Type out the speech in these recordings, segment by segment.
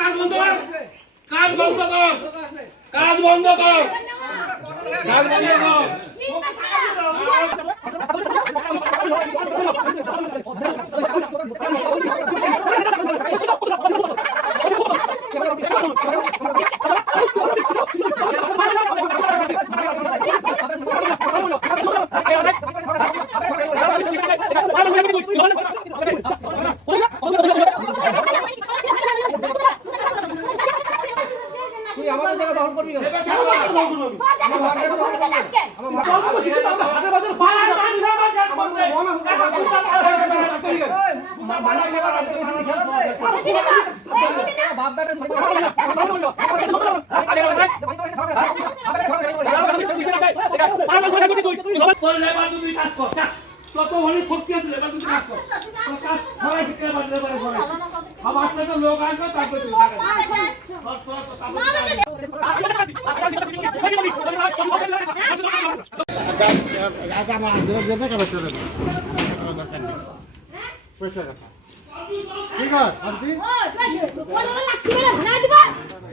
কাজ বন্ধ কর। কাজ বন্ধ কর। কাজ বন্ধ কর। কাজ বন্ধ তুই আমাদের জায়গা দখল করবি কেন? মানা? বাপ বেটার কত ভালো শক্তি আছে? এবার তুই কাজ কর কাজ সবাই শিখতে পারবে এবারে সবাই আমার থেকে লোক আসবে তারপরে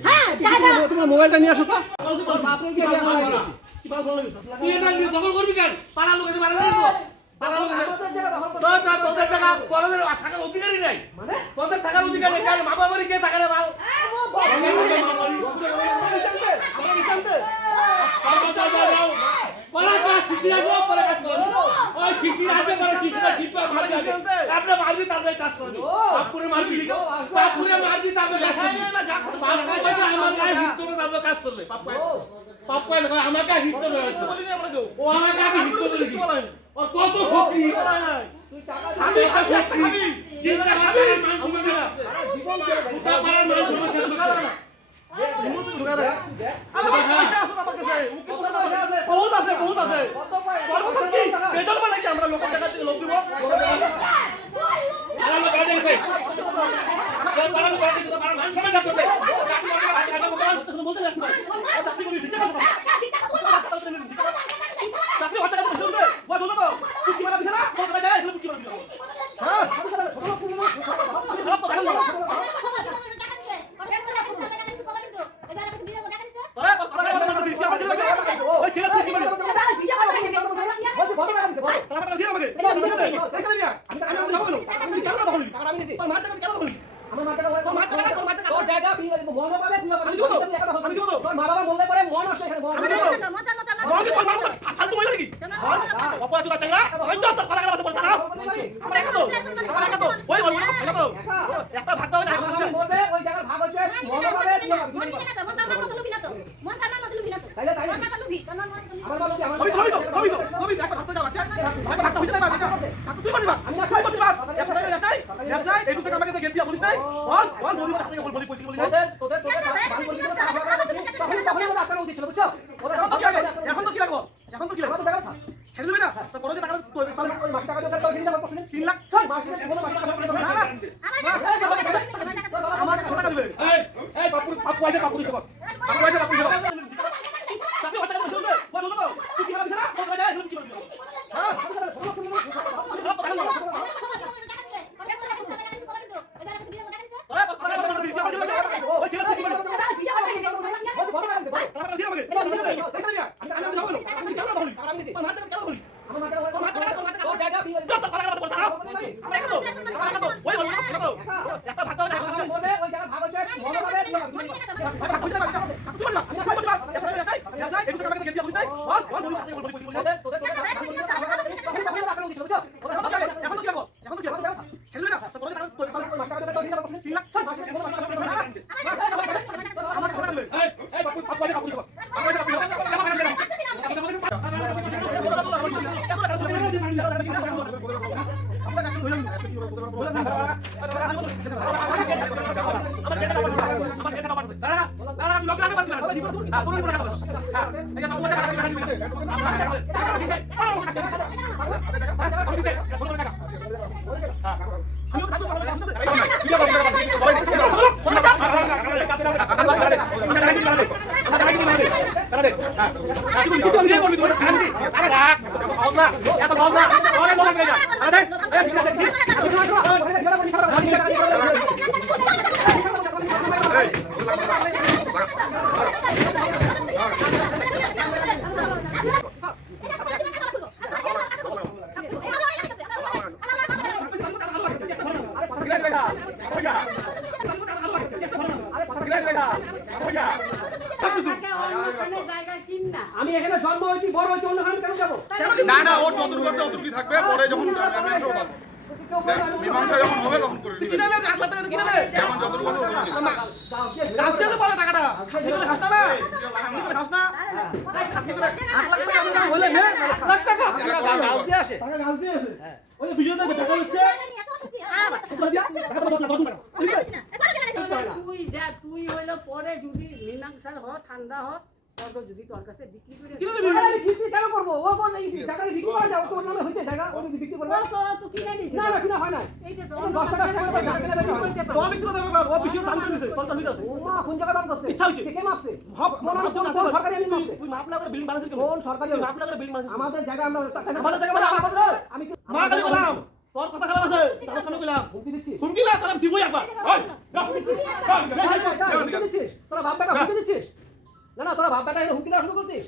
হ্যাঁ জায়গা তোমার মোবাইলটা নিয়ে আসো তো। তুই এটা নিয়ে দখল করবি কেন পাড়ার লোক এসে মারা যাবে তোদের টাকা বড়দের থাকার অধিকারই নাই মানে? তোদের থাকার অধিকার নেই কারণ মা বাবারই কে থাকা রে ভালো আপনি মারবি তারপরে কাজ করবি। বাপুরে মারবি বাপুরে মারবি তারপরে কাজ করবি। বাপু বলছে আমার গায়ে হিট করবে তারপরে কাজ করবে। পাপ্পু পাপ্পু আমাকে হিট করবে ও আমাকে আগে হিট করবে ও কত শক্তি। তুই টাকা আমি একটা শক্তি। যে মান সম্মান না জীবন গোটা পাড়ার মান সম্মান শেষ বহুত আছে বহুত আছে। কি মানে কি? আমরা লোকের টাকা থেকে লোক দিব পাড়ার লোক কাজে গেছে তোর পাড়ার লোক কাজে গেছে পাড়ার মান সম্মান শেষ করতে চাকরি করে ভাত খাব কোন বলতে না চাকরি করি ঠিক আছে চাকরি হচ্ছে কাছে শুনতে ওয়া ধরো তো তুই কি মারা দিছ না কোন জায়গায় যায় এগুলো কি মারা দিছ হ্যাঁ খারাপ তো খারাপ তোরা কথা কথা বলছিস কি আমার দিল ওই ছেলে তুই কি মারি বলছি, কত টাকা দিছে? বলো। টাকা দিয়ে আমাকে এখানে দিয়া আমি আমি যাব কেন তুই কেন দখল টাকাটা আমি নিছি। তোর মার টাকা কেন দখল আমার মা টাকা তোর মা টাকা তোর মা টাকা তোর জায়গা বিয়ে মনে পাবে তুই পাবে। আমি দিব। তো। তুই একা দখল আমি দিব। তোর মা বাবা মনে করে মন আসে এখানে মন আমি দিব। তো। তোর মার ফালতু মহিলা নাকি? অপো আছে চাংরা ওই তো তোর কথা কথা বলতা না আমরা একা তো আমরা একা তো ওই বলব না একা তো একটা ভাগ দাও আমার বাবা বলবে ওই জায়গার ভাগ হচ্ছে মনে পাবে তুই পাবে তাইলে তাইলে আমার বাবা কি আমার কবি কবি তো কবি তো কবি একটা ভাগ দাও বাচ্চা একটা ভাগ হইতে না তুই বলিবা আমি না তুই বলিবা একটা নাই একটা নাই একটা নাই এই দুটো আমাকে তো গেট দিয়া বলিস নাই বল বল বলি হাতে বল বলি কইছি বলি তোদের তোদের তোদের তখন তখন আমরা আটকানো উচিত ছিল বুঝছ? এখন তো কি লাগবে? এখন তো কি লাগবে? এখন তো কি লাগবে? তো দেখা ছেড়ে দিবি না? তো করো যে টাকা তো ওই মাসে টাকা তোর দিন দাও প্রশ্ন 3 লাখ? চল মাসে কোনো মাসে টাকা না আমার টাকা দিবে এই এই বাপুর বাপু আছে বাপুর সব আমার এত লগ না অনেক লগ হয়ে যায় আরে দেখ তুই যা তুই হইল পরে যদি মীমাংসা হ ঠান্ডা হ যদি তোর কাছে বিক্রি করে করব ও কোন এই জায়গায় বিক্রি করা যাও তোর নামে হয়েছে জায়গা ও যদি বিক্রি করবে ও তো তুই কিনে নিস না না কিনা হয় না এইটা তো এখন দশ টাকা টাকা করে জায়গা কিনে বেচা। ও বিক্রি করতে হবে ও বেশি দাম কত আছে ও মা কোন জায়গা দাম করছে? ইচ্ছা হয়েছে। কে কে মাপছে? কোন কোন সরকারি আইন মাপছে তুই মাপ না করে কেন কোন সরকারি মাপ না করে আমাদের জায়গা আমরা টাকা না আমাদের জায়গা মানে আমাদের আমি কি মা কালী বললাম তোর কথা খারাপ আছে। তার সামনে হুমকি হুমকি না তোর আমি দিবই একবার। ওই, তোরা বাপ বেটা হুমকি দিচ্ছিস? না না তোরা বাপ বেটা হুমকি দেওয়া শুরু করছিস?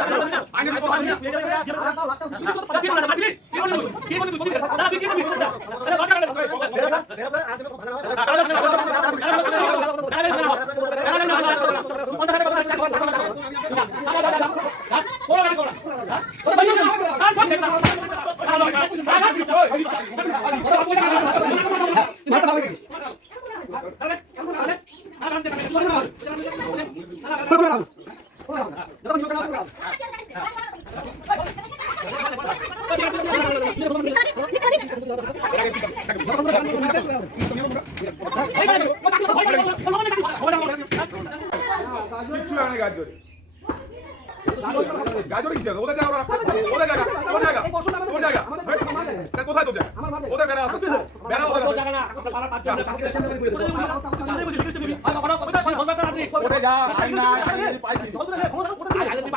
তখন তো বলবি আর দাও লাস্টটা হুমকি গাজর কিসে ওদের জায়গা ওরা রাস্তা ওদের জায়গা ওর জায়গা ওর জায়গা তার কোথায় তোর জায়গা ওদের বেড়া আছে বেড়া ওদের আছে ওরে যা আইন না আইন যদি পাইবি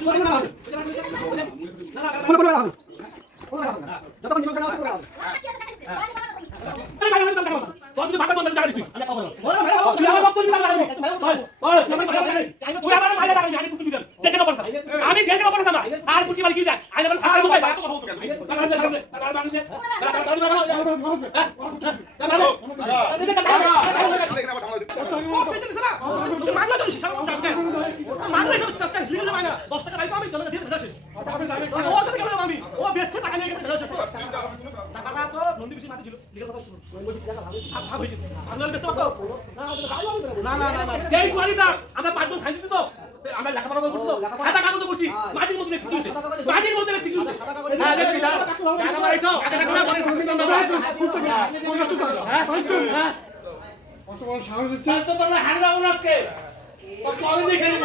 তো বলবি আরে আইনে যদি তোর হয় নিবি আর লাস্টটা হুমকি যতক্ষণ নিমন্ত্রণ না করে আমি ঘেরে কেন পড়াতাম আর কুটি মারি কি যায় আইলে বল আর মোবাইল যেই করি না আমরা পাঁচজন সাইন্স তো আমরা লেখাপড়া করছি তো সাদা কাগজ করছি মাটির মধ্যে লেখছি মাটির মধ্যে লেখছি হ্যাঁ লেখছি টাকা মারাইছো টাকা টাকা করে থাকতে দাও হ্যাঁ হ্যাঁ তার তো তোমরা দাও না আজকে কবে দেখে নিব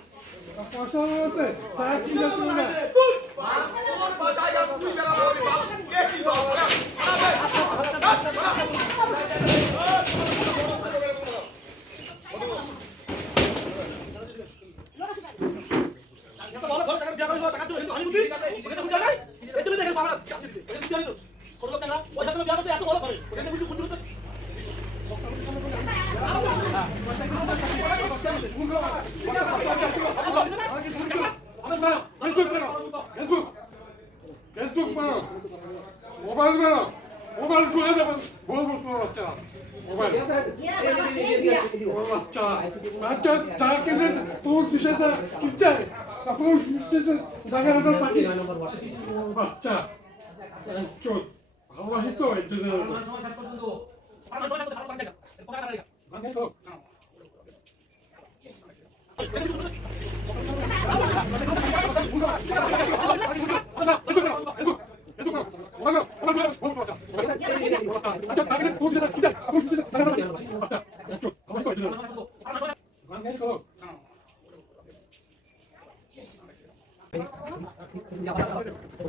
টাকা দিও হিন্দু হানি বুদ্ধি এটা তুমি জানাই এটা তুমি দেখে বাংলা কাছে তো? বাচ্চা চোখ ভালোবাসি তো এর জন্য Thank you.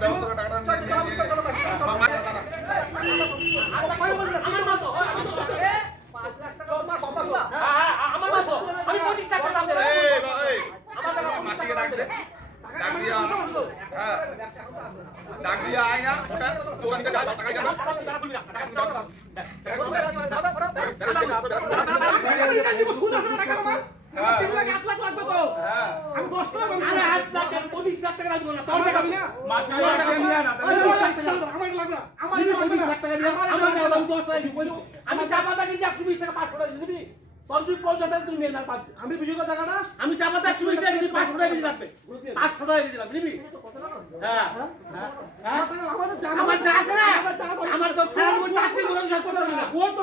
ব্যবস্থা টাকা দিব আমি চাপা থাকি যে একশো বিশ টাকা পাঁচশো টাকা দিবি তোর যদি পয়সা থাকে তুই নিয়ে না পারবি আমি বুঝি কথা কাটা আমি চাপা থাকি একশো বিশ টাকা দিবি পাঁচশো টাকা কেজি লাগবে পাঁচশো টাকা কেজি লাগবে দিবি হ্যাঁ আমার চা আছে না আমার তো চাকরি করে শেষ করতে ওই তো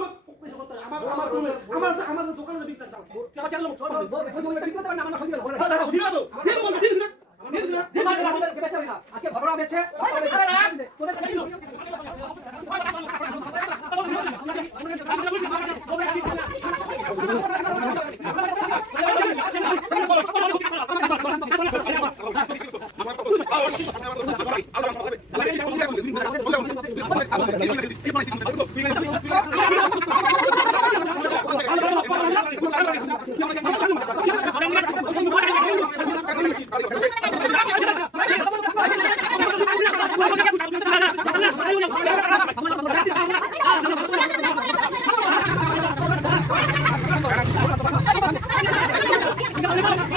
আমার দোকানে বিশ টাকা আমার আজকে ঘটনা বেছে ¡Vamos!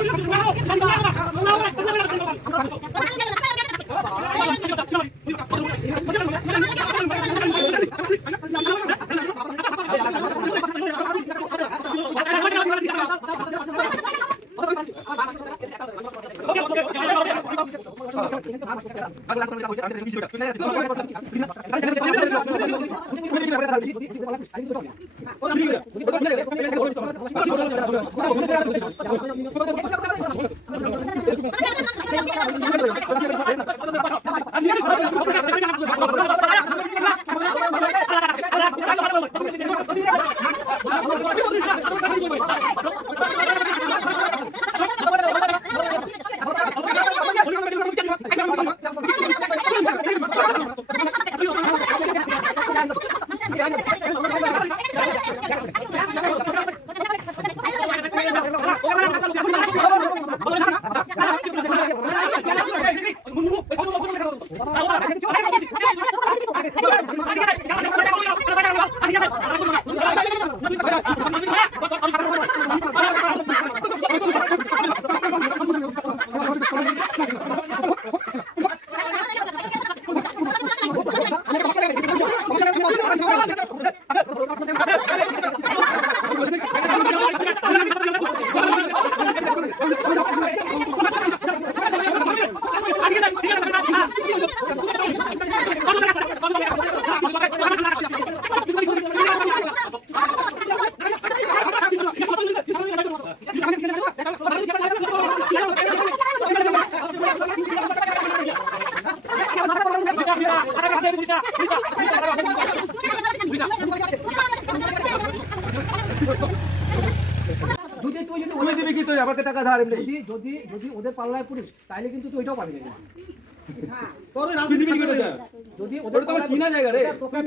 你看你看你看 আমি টাকা ধার এমনি। যদি যদি যদি ওদের পাল্লায় পড়িস তাহলে কিন্তু তুই ওইটাও পাবি না। যদি ওটা কিনা জায়গা রে।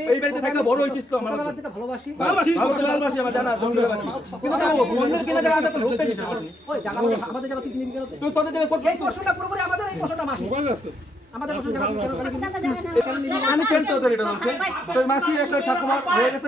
এই বাড়িতে থাকলে বড় হয়েছিস তো আমার ভালোবাসি। ভালোবাসি আমার জানা ভালোবাসি। বন্ধুর কিনা জায়গা তো লোক ওই জায়গা আমাদের- জায়গা তুই কিনবি কেন তুই? তুই তোদের প্রশ্নটা পুরোপুরি আমাদের এই প্রশ্নটা মাসি। আমাদের পছন্দ আমি কেন চৌধুরী এটা বলছে। তো মাসি একটা ঠাকুমা হয়ে গেছে